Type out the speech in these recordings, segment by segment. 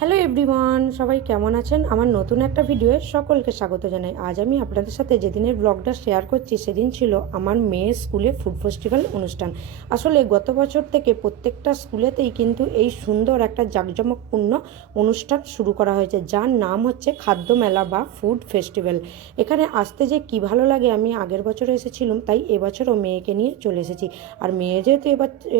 Hello everyone, সবাই কেমন আছেন? আমার নতুন একটা ভিডিওয়ে সকলকে স্বাগত জানাই। আজ আমি আপনাদের সাথে যেদিনের ব্লগটা শেয়ার করছি সেদিন ছিল আমার মেয়ের স্কুলে ফুড ফেস্টিভ্যাল অনুষ্ঠান। আসলে গত বছর থেকে প্রত্যেকটা স্কুলেতেই কিন্তু এই সুন্দর একটা জাঁকজমকপূর্ণ অনুষ্ঠান শুরু করা হয়েছে, যার নাম হচ্ছে খাদ্য মেলা বা ফুড ফেস্টিভ্যাল। এখানে আসতে যে কী ভালো লাগে, আমি আগের বছর এসেছিলাম, তাই এবছরও মেয়েকে নিয়ে চলে এসেছি। আর মেয়ে যেহেতু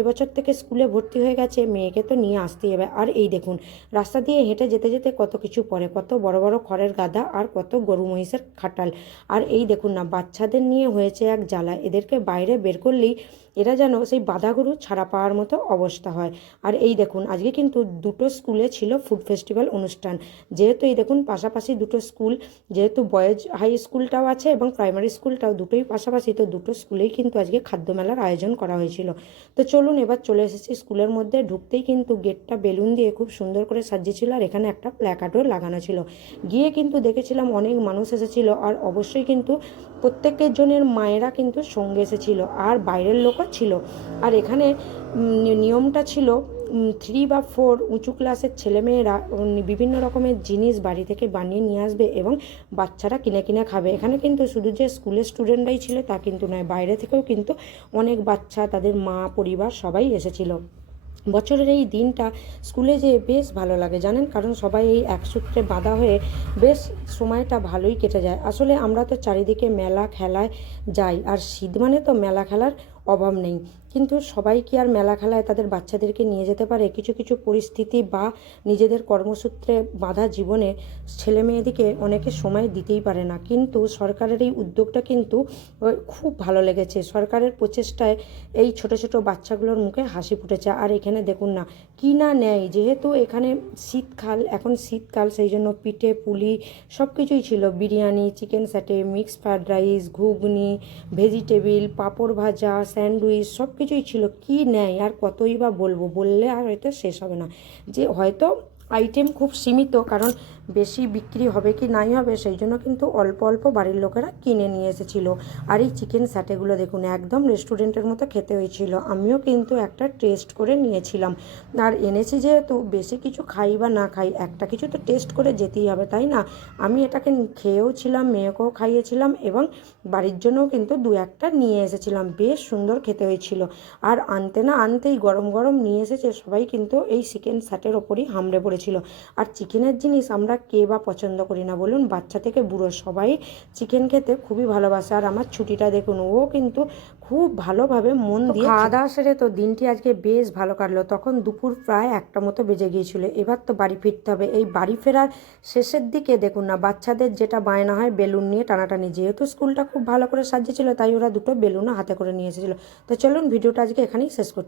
এবছর থেকে স্কুলে ভর্তি হয়ে গেছে, মেয়েকে তো নিয়ে আসতেই হবে। আর এই দেখুন, রাস্তা দিয়ে হেঁটে যেতে যেতে কত কিছু পড়ে, কত বড় বড় খড়ের গাদা আর কত গরু মহিষের খাটাল। আর এই দেখুন না, বাচ্চাদের নিয়ে হয়েছে এক জ্বালা। এদেরকে বাইরে বের করলেই এরা যেন সেই বাঁধা গরু ছাড়া পাওয়ার মতো অবস্থা হয়। আর এই দেখুন, আজকে কিন্তু দুটো স্কুলে ছিল ফুড ফেস্টিভ্যাল অনুষ্ঠান। যেহেতু এই দেখুন পাশাপাশি দুটো স্কুল, যেহেতু বয়েজ হাই স্কুলটাও আছে এবং প্রাইমারি স্কুলটাও দুটোই পাশাপাশি, তো দুটো স্কুলেই কিন্তু আজকে খাদ্য মেলার আয়োজন করা হয়েছিল। তো চলুন এবার চলে এসেছি স্কুলের মধ্যে। ঢুকতেই কিন্তু গেটটা বেলুন দিয়ে খুব সুন্দর করে সাজিয়েছিল, আর এখানে একটা প্ল্যাকার্ডও লাগানো ছিল। গিয়ে কিন্তু দেখেছিলাম অনেক মানুষ এসেছিল, আর অবশ্যই কিন্তু প্রত্যেকের জনের মায়েরা কিন্তু সঙ্গে এসেছিল, আর বাইরের লোকও ছিল। আর এখানে নিয়মটা ছিল 3 বা 4 উঁচু ক্লাসের ছেলেমেয়েরা বিভিন্ন রকমের জিনিস বাড়ি থেকে বানিয়ে নিয়ে আসবে এবং বাচ্চারা কিনে কিনে খাবে। এখানে কিন্তু শুধু যে স্কুলের স্টুডেন্টরাই ছিল তা কিন্তু নয়, বাইরে থেকেও কিন্তু অনেক বাচ্চা, তাদের মা, পরিবার সবাই এসেছিল। বছরের এই দিনটা স্কুলে যেয়ে বেশ ভালো লাগে জানেন, কারণ সবাই এই এক সূত্রে বাঁধা হয়ে বেশ সময়টা ভালোই কেটে যায়। আসলে আমরা তো চারিদিকে মেলা খেলায় যাই, আর শীত মানে তো মেলা খেলার অভাব নেই, কিন্তু সবাই কি আর মেলা খেলায় তাদের বাচ্চাদেরকে নিয়ে যেতে পারে? কিছু কিছু পরিস্থিতি বা নিজেদের কর্মসূত্রে বাঁধা জীবনে ছেলে মেয়েদিকে অনেকে সময় দিতেই পারে না। কিন্তু সরকারের এই উদ্যোগটা কিন্তু খুব ভালো লেগেছে। সরকারের প্রচেষ্টায় এই ছোট ছোট বাচ্চাগুলোর মুখে হাসি ফুটেছে। আর এখানে দেখুন না, কি না নেয়, যেহেতু এখানে শীতকাল, এখন শীতকাল, সেই জন্য পিঠে পুলি সব কিছুই ছিল। Biryani, chicken স্যাটে, mix fried rice, ঘুগনি, ভেজিটেবিল, পাঁপড় ভাজা, স্যান্ডউইচ সব কিছুই ছিল। কি নেয় আর কতই বা বলবো, বললে আর হয়তো শেষ হবে না। যে হয়তো আইটেম খুব সীমিত, কারণ বেশি বিক্রি হবে কি নাই হবে সেই জন্য কিন্তু অল্প অল্প বাড়ির লোকেরা কিনে নিয়ে এসেছিলো। আর এই চিকেন স্যাটেগুলো দেখুন, একদম রেস্টুরেন্টের মতো খেতে হয়েছিল। আমিও কিন্তু একটা টেস্ট করে নিয়েছিলাম। আর এনেছি যেহেতু, বেশি কিছু খাই বা না খাই, একটা কিছু তো টেস্ট করে যেতেই হবে, তাই না? আমি এটাকে খেয়েও ছিলাম, মেয়েকেও খাইয়েছিলাম এবং বাড়ির জন্যও কিন্তু দু একটা নিয়ে এসেছিলাম। বেশ সুন্দর খেতে হয়েছিল। আর আনতে না আনতেই গরম গরম নিয়ে এসেছে, সবাই কিন্তু এই চিকেন স্যাটের ওপরই হামড়ে পড়েছিল। আর চিকেনের জিনিস আমরা কে বা পছন্দ করি না বলুন? বাচ্চা থেকে বুড়ো সবাই চিকেন খেতে খুবই ভালোবাসে। আর আমার ছুটিটা দেখুন, ও কিন্তু খুব ভালোভাবে মন দিয়ে খাওয়া দাওয়া সেরে তো দিনটি আজকে বেশ ভালো কাটলো। তখন দুপুর প্রায় 1টা মতো বেজে গিয়েছিল। এবার তো বাড়ি ফিরতে হবে। এই বাড়ি ফেরার শেষের দিকে দেখুন না, বাচ্চাদের যেটা বায়না হয় বেলুন নিয়ে টানাটানি। যেহেতু স্কুলটা খুব ভালো করে সাজিয়েছিল, তাই ওরা দুটো বেলুনও হাতে করে নিয়ে এসেছিলো। তো চলুন ভিডিওটা আজকে এখানেই শেষ করছি।